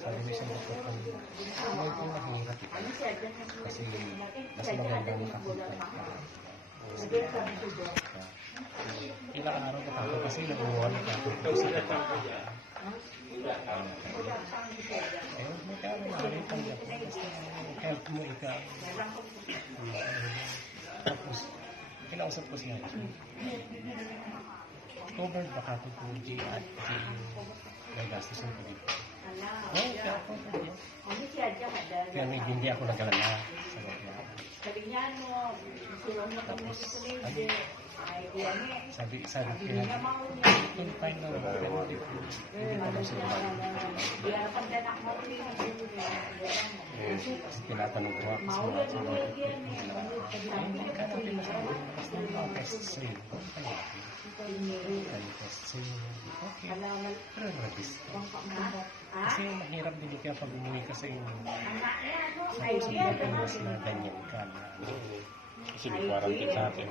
Sabi ko sa doktor ko, huwag ko mahirap kasi mas maganda makakita ka. Ilang araw ka ako kasi nabuwan ka ako sa doktor. May kami na tanggap ko. Basta help mo ikaw. Tapos, kinausap ko siya. Covered ba ka ito kung GI? May gastos ng COVID. Oo, kaya ako covered. Kaya hindi ako nagalala sa bakla. Tapos, sabi kaya, yung fine na wala, pero hindi ko lang sila. Kasi tinatanong ko ako sa mga hindi ka natin masabi. Basta mga test sa'yo. Kaya test sa'yo. Okay. Pero nag-disco. Kasi mahirap din kaya pag umuwi ka sa inyo. Sa Pilipinas na ganyan ka na. Kasi may quarantine sa atin.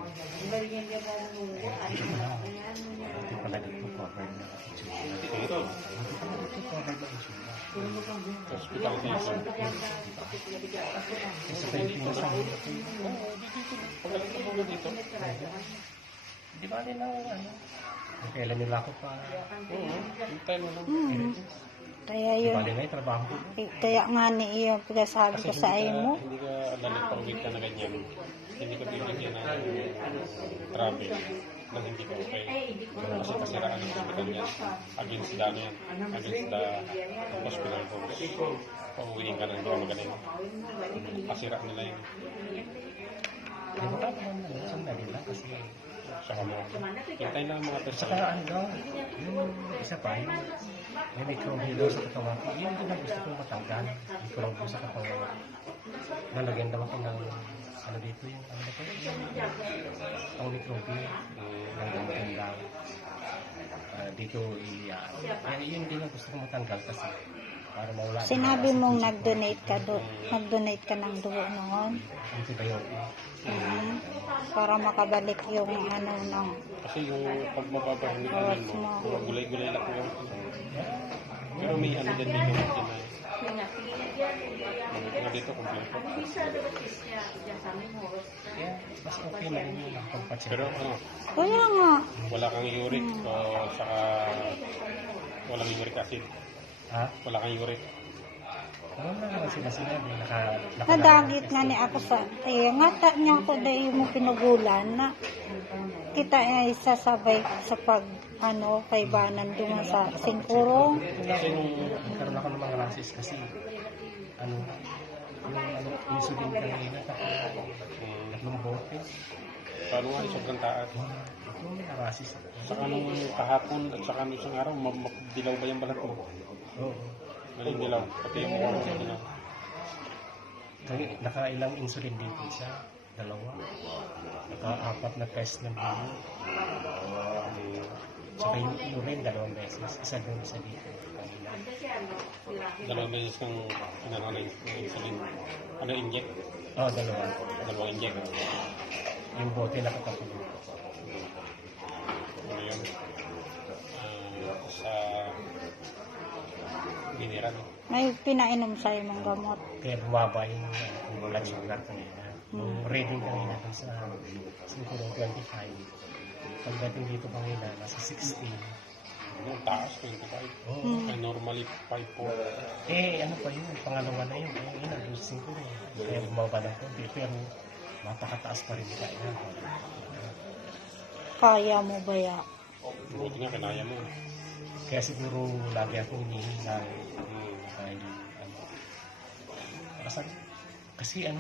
Hindi pala dito covered na itsura. Dito covered na itsura. Hospital dito. Sa Pilipinas ang Pagalit na muna dito. di ba nila ano? Kailan nila ako pa? Oo, hintay mo lang. Kaya Di yun, ba nila yung trabaho ko? kaya nga ni iyo, pagkasabi ko sa iyo mo, Hindi ka dalit pang week ka na ganyan. Hindi ka bibigyan ng travel na hindi ka okay. Kasi kasiraan ng hospital niya. Against the ano yan. Against the hospital rules. Pauwiin ka na hindi ka magaling. Kasiraan nila yun. Di ba ka naman ano? Sandali lang kasi Saka mo. Hintay lang ang mga test. saka ano daw, yung isa pa, yung microbe daw sa katawan ko, yun din ang gusto kong matanggal. Microbe sa katawan. Lalagyan daw ako ng, ano dito yung, ano ba ito? Ang microbe, ng ganyan daw. Dito, yun din ang gusto kong matanggal kasi para mawala. sinabi mong nag-donate ka ng dugo noon. Antibiotic. Para makabalik yung ano ng Kasi yung pag mababahin mo, mga gulay-gulay lang yung pero may ano din dito na mga dito kompleto. Yeah, mas okay na rin yung pagpacheck. Pero ano, kaya nga, wala kang uric o saka walang uric acid. Ha? Wala kang uric. Ano na naman sila sinabi? nadagit nga ni ako sa ngata niya ako dahil mo pinugulan na kita ay sasabay sa pag ano kaibanan duman sa singkurong. Kasi nung nagkaroon ako ng mga rasis kasi yung insulin kanina tatlong bote. Paano nga sobrang taas. Yung mga rasis ako. Saka nung kahapon at saka nung isang araw, dilaw ba yung balat mo? Oo. Maling dilaw. Pati yung mukha mo dilaw. Nakailang insulin dito, isa, dalawa. Naka-4 na test ng bilo. Saka yung urine, 2 beses. Isa doon, isa dito. Dalawang beses kang pinananay ng insulin. Ano, inject? Oo, dalawa. Dalawang inject. Yung bote nakatapos. Ano yun? Sa mineral. May pinainom sa'yo mong gamot. Kaya bumaba yung blood sugar kanina. Yung reading kanina dun sa siguro 25. Pagdating dito kanina, nasa 16. Ang taas, 25. Oo. Ay, normally 5'4". Ano pa yun? Pangalawa na yun. Yun, ang 5 ko. Kaya bumaba ng konti. Pero napakataas pa rin kaya. Kaya mo ba ya? Buti nga, kinaya mo. Kaya siguro lagi akong hinihingal. Dahil, kasi yung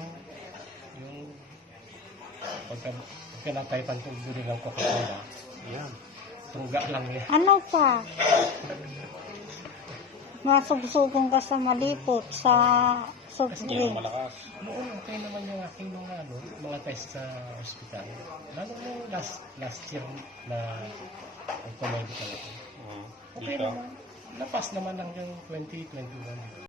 pagka nataypan ko guri ng Coca-Cola, yan, tungga lang yan. Ano pa? Masugsugong ka sa malipot sa soft Hindi na drink. malakas. Noon, okay naman yung aking mga test sa hospital. Lalo mo last year na nagpa-medical ako. Oo. Okay Dito. naman. Napas naman lang yung 2021.